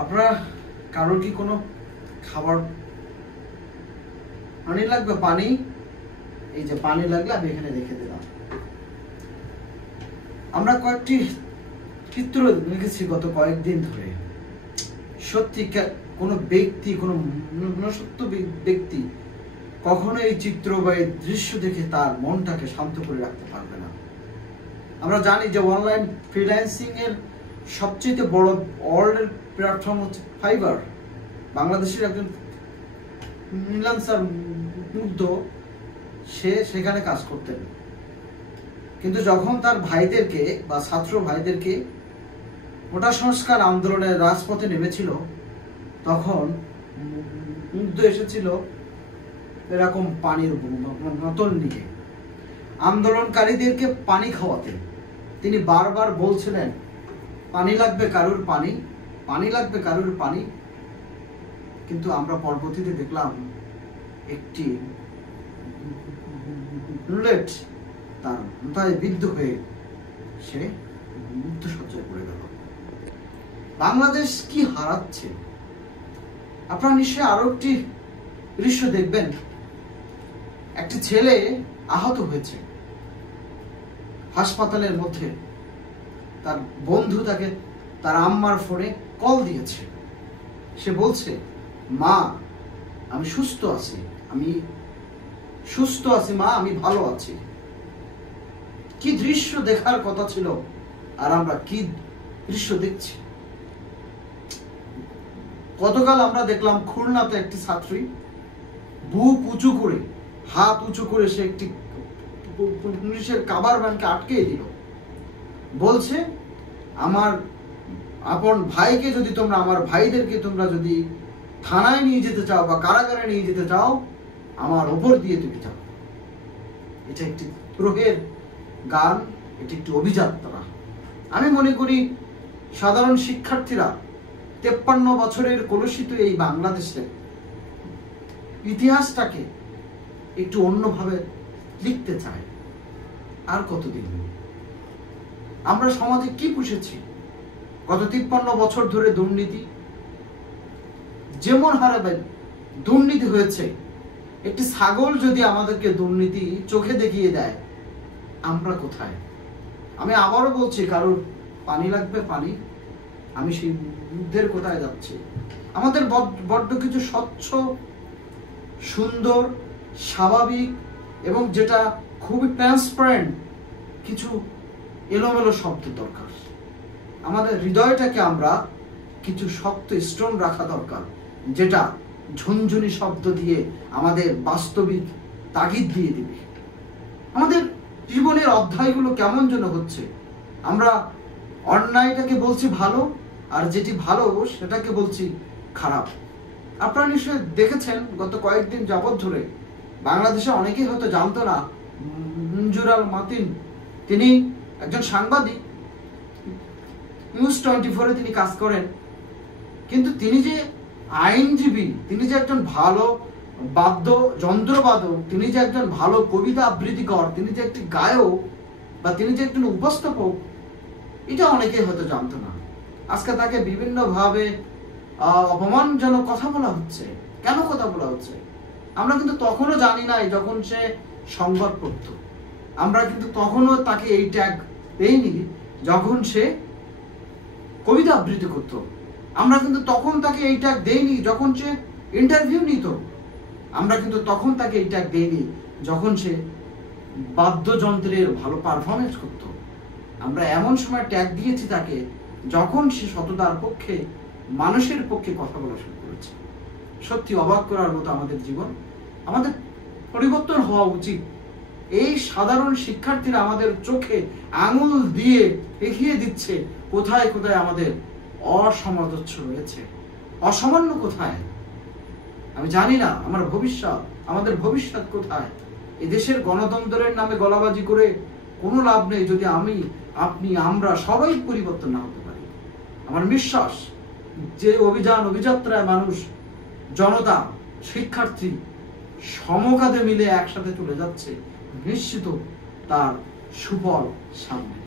আপনারা কারোর কি কোনো খাবার পানি লাগবে? পানি, এই যে পানি লাগলে আমি এখানে রেখে দিলাম। আমরা কয়েকটি চিত্র লিখেছি গত কয়েকদিন ধরে। সত্যি কোনো ব্যক্তি, কোনো মনুষ্যত্ব ব্যক্তি কখনো এই চিত্র বা এই দৃশ্য দেখে তার মনটাকে শান্ত করে রাখতে পারবে না। আমরা জানি যে অনলাইন ফ্রিল্যান্সিং এর সবচেয়ে বড় ওয়ার্ল্ডের প্ল্যাটফর্ম হচ্ছে ফাইবার। বাংলাদেশের একজন ফ্রিল্যান্সার মুগ্ধ, সে সেখানে কাজ করতেন, কিন্তু যখন তার ভাইদেরকে বা ছাত্র ভাইদেরকে কোটা সংস্কার আন্দোলনের রাজপথে নেমেছিল, তখন মুগ্ধ এসেছিল এরকম পানির বোতল নিয়ে আন্দোলনকারীদেরকে পানি খাওয়াতে। তিনি বারবার বলছিলেন, পানি লাগবে কারুর, পানি, পানি লাগবে কারুর, পানি। কিন্তু আমরা পরবর্তীতে দেখলাম একটি বুলেট তার মাথায় বিদ্ধ হয়ে সে মৃত্যুশয্যায় পড়ে গেল। বাংলাদেশ কি হারাচ্ছে? আপনারা নিশ্চয়ই আরো একটি দৃশ্য দেখবেন। একটি ছেলে আহত হয়েছে হাসপাতালের মধ্যে, তার বন্ধু তাকে তার আম্মার ফোনে কল দিয়েছে। সে বলছে, মা আমি সুস্থ আছি, আমি সুস্থ আছি মা, আমি ভালো আছি। কি দৃশ্য দেখার কথা ছিল, আর আমরা কি দৃশ্য দেখছি। গতকাল আমরা দেখলাম খুলনাতে একটি ছাত্রী বুক উঁচু করে, হাত উঁচু করে সে একটি পুলিশের কাভার ভ্যানকে আটকে দিল। বলছে, আমার আপন ভাইকে যদি তোমরা, আমার ভাইদেরকে তোমরা যদি থানায় নিয়ে যেতে চাও বা কারাগারে নিয়ে যেতে চাও, আমার ওপর দিয়ে তুমি যাও। এটা একটি দ্রোহের গান, এটি একটি অভিযাত্রা। আমি মনে করি সাধারণ শিক্ষার্থীরা 53 বছরের কলুষিত এই বাংলাদেশের ইতিহাসটাকে একটু অন্যভাবে লিখতে চায়। আর কতদিন? আমরা সমাজে কি পুষেছি? গত 53 বছর ধরে দুর্নীতি, যেমন হারে দুর্নীতি হয়েছে। একটি ছাগল যদি আমাদেরকে দুর্নীতি চোখে দেখিয়ে দেয়, আমরা কোথায়? আমি আবারও বলছি, কারোর পানি লাগবে, পানি, আমি সেই যুদ্ধের কোথায় যাচ্ছি। আমাদের বড্ড কিছু স্বচ্ছ, সুন্দর, স্বাভাবিক এবং যেটা খুবই ট্রান্সপারেন্ট কিছু এলোমেলো শব্দ দরকার। আমাদের হৃদয়টাকে আমরা কিছু শক্ত, স্ট্রং রাখা দরকার, যেটা ঝুনঝুনি শব্দ দিয়ে আমাদের বাস্তবিক তাগিদ দিয়ে দিবে। আমাদের জীবনের অধ্যায়গুলো কেমন যেন হচ্ছে। আমরা অন্যায়টাকে বলছি ভালো, আর যেটি ভালো সেটাকে বলছি খারাপ। আপনারা নিশ্চয়ই দেখেছেন গত কয়েকদিন যাবৎ ধরে বাংলাদেশে অনেকেই হয়তো জানতো না, মঞ্জুর আল মাতিন, তিনি একজন সাংবাদিক, নিউজ 24-এ তিনি কাজ করেন, কিন্তু তিনি যে আইনজীবী, তিনি যে একজন ভালো যন্ত্রবাদক, তিনি যে একজন ভালো কবিতা আবৃত্তিকর, তিনি যে একটি গায়ক বা তিনি যে একজন উপস্থাপক, এটা অনেকেই হয়তো জানতো না। আজকে তাকে বিভিন্নভাবে অপমানজনক কথা বলা হচ্ছে। কেন কথা বলা হচ্ছে? আমরা কিন্তু তখনও জানি নাই যখন সে সংবাদ পড়ত। আমরা কিন্তু তখনও তাকে এই ট্যাগ দেইনি যখন সে কবিতা আবৃত্তি করত। আমরা কিন্তু তখন তাকে এই ট্যাগ দেইনি যখন সে ইন্টারভিউ নিত। আমরা কিন্তু তখন তাকে এই ট্যাগ দেইনি যখন সে বাদ্যযন্ত্রের ভালো পারফরমেন্স করত। আমরা এমন সময় ট্যাগ দিয়েছি তাকে যখন সে সততার পক্ষে, মানুষের পক্ষে কথা বলা শুরু করেছে। সত্যি অবাক করার মতো আমাদের জীবন। আমাদের পরিবর্তন হওয়া উচিত। এই সাধারণ শিক্ষার্থীরা আমাদের চোখে আঙুল দিয়ে দেখিয়ে দিচ্ছে কোথায় কোথায় আমাদের অসমাদচ্ছ রয়েছে, অসামান্য কোথায়। আমি জানি না আমাদের ভবিষ্যৎ কোথায়। এই দেশের গণতন্ত্রের নামে গলাবাজি করে কোনো লাভ নেই যদি আমি, আপনি, আমরা সবাই পরিবর্তন না হতে পারি। আমার বিশ্বাস যে অভিযাত্রায় মানুষ, জনতা, শিক্ষার্থী সমকাঁধে মিলে একসাথে চলে যাচ্ছে, নিশ্চিত তার সুফল সামনে।